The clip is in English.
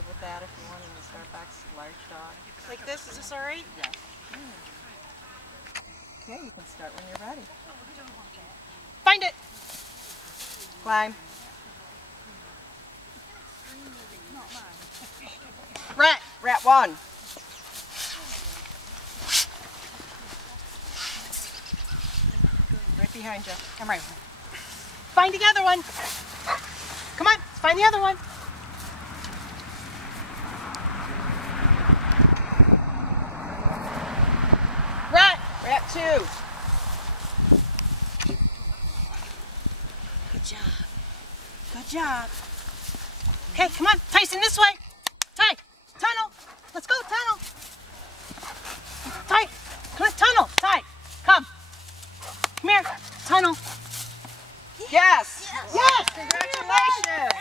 live with that if you want in the Starbucks. Large dog. Like this? Is this all right? Yes. Okay, you can start when you're ready. Find it. Climb. Rat. Rat 1. Right behind you. I'm right. Find the other one. Come on, let's find the other one. Rat. Rat 2. Good job. Good job. Okay, come on, Tyson, this way. Ty, tunnel. Let's go, tunnel. Ty, come on, tunnel. Ty, come. Come here, tunnel. Yes! Yes! Congratulations!